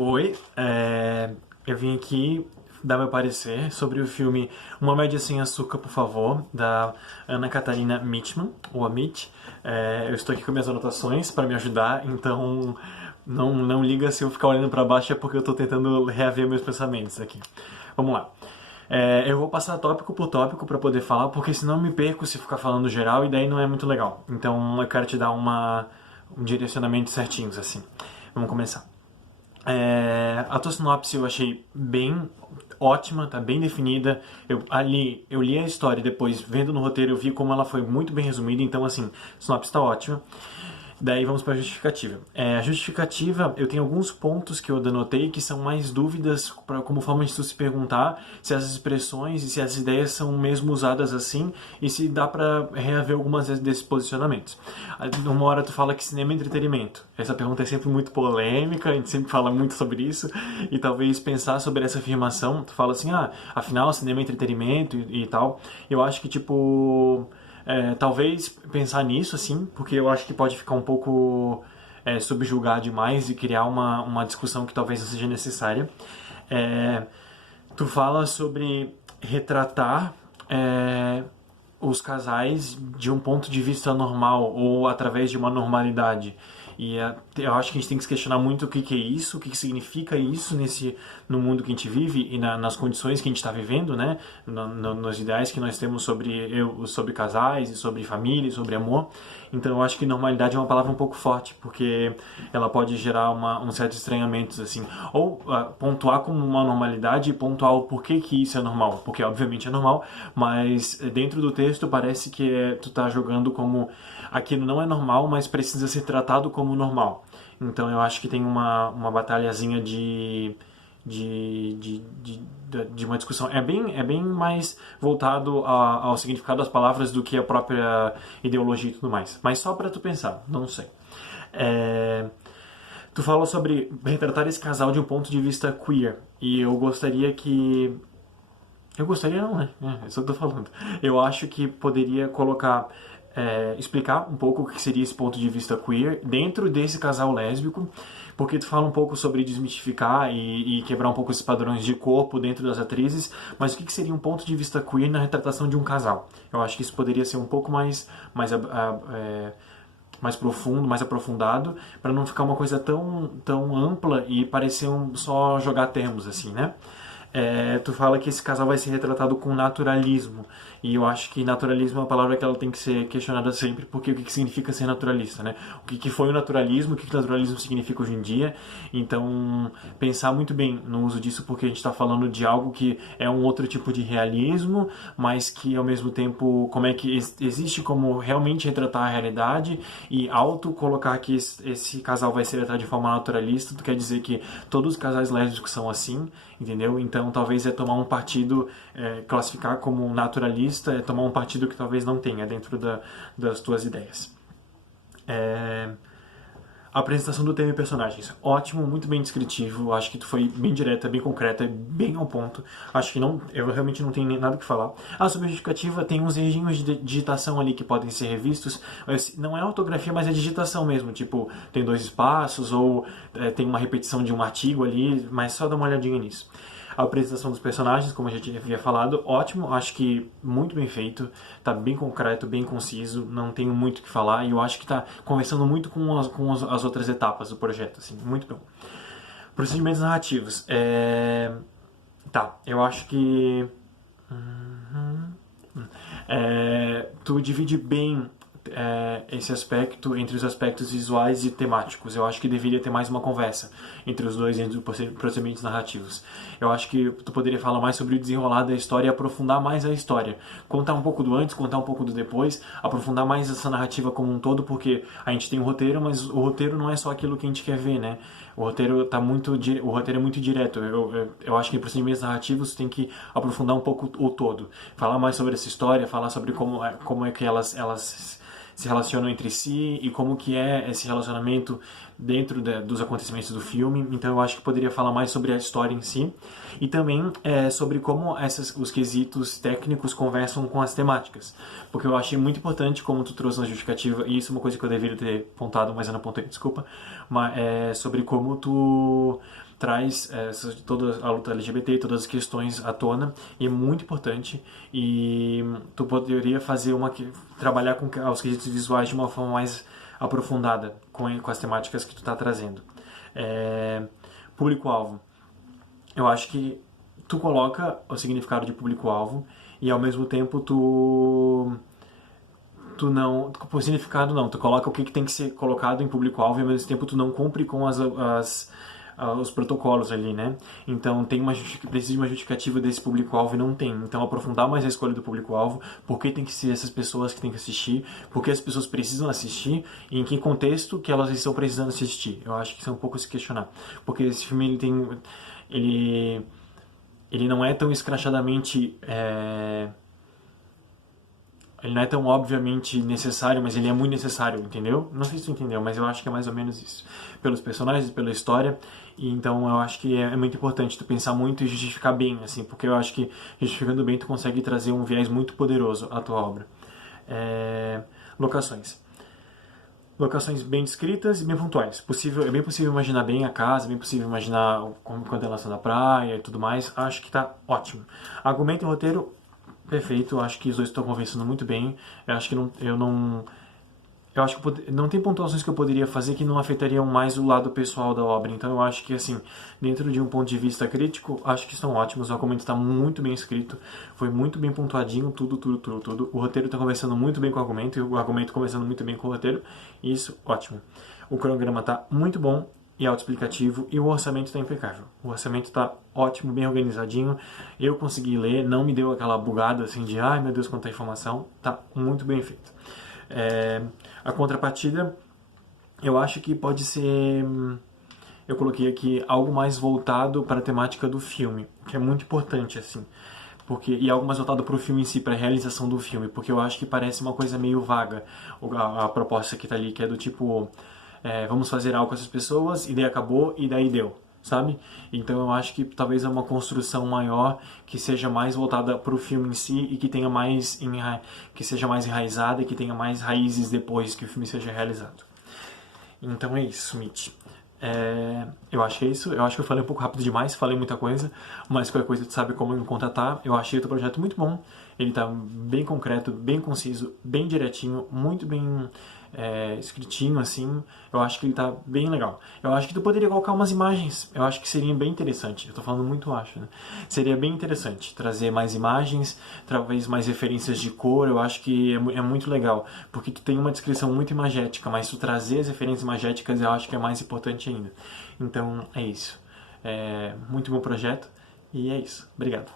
Oi, eu vim aqui dar meu parecer sobre o filme Uma Média Sem Açúcar, por favor, da Ana Catarina Mitchman, ou Amit. Eu estou aqui com minhas anotações para me ajudar, então não liga se eu ficar olhando para baixo, é porque eu estou tentando reaver meus pensamentos aqui. Vamos lá. Eu vou passar tópico por tópico para poder falar, porque senão eu me perco se ficar falando geral e daí não é muito legal. Então eu quero te dar um direcionamento certinhos, assim. Vamos começar. A tua sinopse eu achei bem ótima, tá bem definida. Eu li a história e depois, vendo no roteiro, eu vi como ela foi muito bem resumida, então assim, a sinopse tá ótima. Daí vamos para a justificativa. A justificativa, eu tenho alguns pontos que eu anotei que são mais dúvidas como forma de tu se perguntar se as expressões e se as ideias são mesmo usadas assim e se dá para reaver algumas desses posicionamentos. Uma hora tu fala que cinema é entretenimento. Essa pergunta é sempre muito polêmica, a gente sempre fala muito sobre isso e talvez pensar sobre essa afirmação, tu fala assim, afinal cinema é entretenimento e tal. Eu acho que tipo... talvez pensar nisso, assim, porque eu acho que pode ficar um pouco subjugar demais e criar uma discussão que talvez não seja necessária. Tu fala sobre retratar os casais de um ponto de vista normal ou através de uma normalidade. E eu acho que a gente tem que se questionar muito o que é isso, o que significa isso no mundo que a gente vive e nas condições que a gente está vivendo, né? Nos ideais que nós temos sobre casais, e sobre família, e sobre amor. Então eu acho que normalidade é uma palavra um pouco forte, porque ela pode gerar um certo estranhamento, assim. Ou pontuar como uma normalidade e pontuar o porquê que isso é normal. Porque obviamente é normal, mas dentro do texto parece que tu tá jogando como aquilo não é normal, mas precisa ser tratado como normal. Então eu acho que tem uma batalhazinha de uma discussão. É bem mais voltado ao significado das palavras do que a própria ideologia e tudo mais. Mas só pra tu pensar, não sei. Tu fala sobre retratar esse casal de um ponto de vista queer. E eu gostaria que... Eu gostaria não, né? É isso que eu tô falando. Eu acho que poderia colocar... explicar um pouco o que seria esse ponto de vista queer dentro desse casal lésbico, porque tu fala um pouco sobre desmistificar e quebrar um pouco esses padrões de corpo dentro das atrizes, mas o que seria um ponto de vista queer na retratação de um casal? Eu acho que isso poderia ser um pouco mais profundo, mais aprofundado, para não ficar uma coisa tão ampla e parecer só jogar termos, assim, né? Tu fala que esse casal vai ser retratado com naturalismo, e eu acho que naturalismo é uma palavra que ela tem que ser questionada sempre, porque o que significa ser naturalista, né? O que foi o naturalismo, o que naturalismo significa hoje em dia. Então pensar muito bem no uso disso, porque a gente está falando de algo que é um outro tipo de realismo, mas que ao mesmo tempo como é que existe como realmente retratar a realidade, e colocar que esse casal vai ser retratado de forma naturalista, tu quer dizer que todos os casais lésbicos são assim, entendeu? Então talvez tomar um partido, classificar como naturalista, tomar um partido que talvez não tenha dentro das tuas ideias. A apresentação do tema e personagens, ótimo, muito bem descritivo. Acho que tu foi bem direta, bem concreta, bem ao ponto. Acho que eu realmente não tenho nem nada o que falar. Sobre a justificativa, tem uns errinhos de digitação ali que podem ser revistos. Não é ortografia, mas é digitação mesmo. Tipo, tem 2 espaços ou tem uma repetição de um artigo ali, mas só dá uma olhadinha nisso. A apresentação dos personagens, como eu já havia falado, ótimo, acho que muito bem feito, tá bem concreto, bem conciso, não tenho muito o que falar e eu acho que tá conversando muito com as outras etapas do projeto, assim, muito bom. Procedimentos narrativos, eu acho que tu divide bem esse aspecto entre os aspectos visuais e temáticos. Eu acho que deveria ter mais uma conversa entre os dois, entre os procedimentos narrativos. Eu acho que tu poderia falar mais sobre o desenrolar da história e aprofundar mais a história. Contar um pouco do antes, contar um pouco do depois, aprofundar mais essa narrativa como um todo, porque a gente tem um roteiro, mas o roteiro não é só aquilo que a gente quer ver, né? O roteiro é muito direto. Eu acho que em procedimentos narrativos tem que aprofundar um pouco o todo. Falar mais sobre essa história, falar sobre como é que elas se relacionam entre si e como que é esse relacionamento dentro dos acontecimentos do filme. Então eu acho que poderia falar mais sobre a história em si e também sobre como os quesitos técnicos conversam com as temáticas, porque eu achei muito importante como tu trouxe na justificativa, e isso é uma coisa que eu deveria ter apontado, mas eu não apontei, desculpa, mas sobre como tu traz toda a luta LGBT, todas as questões à tona, e é muito importante, e tu poderia fazer trabalhar com os quesitos visuais de uma forma mais aprofundada com as temáticas que tu está trazendo. Público-alvo. Eu acho que tu coloca o significado de público-alvo e ao mesmo tempo por significado não, tu coloca o que tem que ser colocado em público-alvo e ao mesmo tempo tu não cumpre com os protocolos ali, né? Então precisa de uma justificativa desse público-alvo e não tem. Então aprofundar mais a escolha do público-alvo, por que tem que ser essas pessoas que tem que assistir, por que as pessoas precisam assistir e em que contexto que elas estão precisando assistir. Eu acho que isso é um pouco se questionar. Porque esse filme ele não é tão escrachadamente... Ele não é tão obviamente necessário, mas ele é muito necessário, entendeu? Não sei se tu entendeu, mas eu acho que é mais ou menos isso. Pelos personagens, pela história, e então eu acho que é muito importante tu pensar muito e justificar bem, assim, porque eu acho que justificando bem tu consegue trazer um viés muito poderoso à tua obra. Locações. Locações bem descritas e bem pontuais. É bem possível imaginar bem a casa, é bem possível imaginar com a relação da praia e tudo mais. Acho que tá ótimo. Argumento e roteiro, perfeito. Acho que os dois estão conversando muito bem. Eu acho que eu acho que não tem pontuações que eu poderia fazer que não afetariam mais o lado pessoal da obra. Então eu acho que, assim, dentro de um ponto de vista crítico, acho que estão ótimos. O argumento está muito bem escrito, foi muito bem pontuadinho, tudo. O roteiro está conversando muito bem com o argumento e o argumento conversando muito bem com o roteiro. Isso, ótimo. O cronograma está muito bom e autoexplicativo e o orçamento está impecável. O orçamento está ótimo, bem organizadinho. Eu consegui ler, não me deu aquela bugada assim de ai meu Deus, quanta informação. Está muito bem feito. A contrapartida, eu acho que pode ser, eu coloquei aqui algo mais voltado para a temática do filme, que é muito importante, assim, e algo mais voltado para o filme em si, para a realização do filme, porque eu acho que parece uma coisa meio vaga a proposta que está ali, que é do tipo, vamos fazer algo com essas pessoas, e daí acabou, e daí deu. Sabe? Então eu acho que talvez é uma construção maior que seja mais voltada para o filme em si e que tenha que seja mais enraizada e que tenha mais raízes depois que o filme seja realizado. Então é isso, Mitch. Eu acho que é isso. Eu acho que eu falei um pouco rápido demais, falei muita coisa, mas qualquer coisa tu sabe como me contatar. Eu achei o teu projeto muito bom. Ele tá bem concreto, bem conciso, bem direitinho, muito bem escritinho, assim. Eu acho que ele tá bem legal. Eu acho que tu poderia colocar umas imagens. Eu acho que seria bem interessante. Eu tô falando muito acho, né? Seria bem interessante trazer mais imagens, talvez mais referências de cor. Eu acho que é muito legal, porque tu tem uma descrição muito imagética, mas tu trazer as referências imagéticas eu acho que é mais importante ainda. Então é isso. Muito bom projeto e é isso. Obrigado.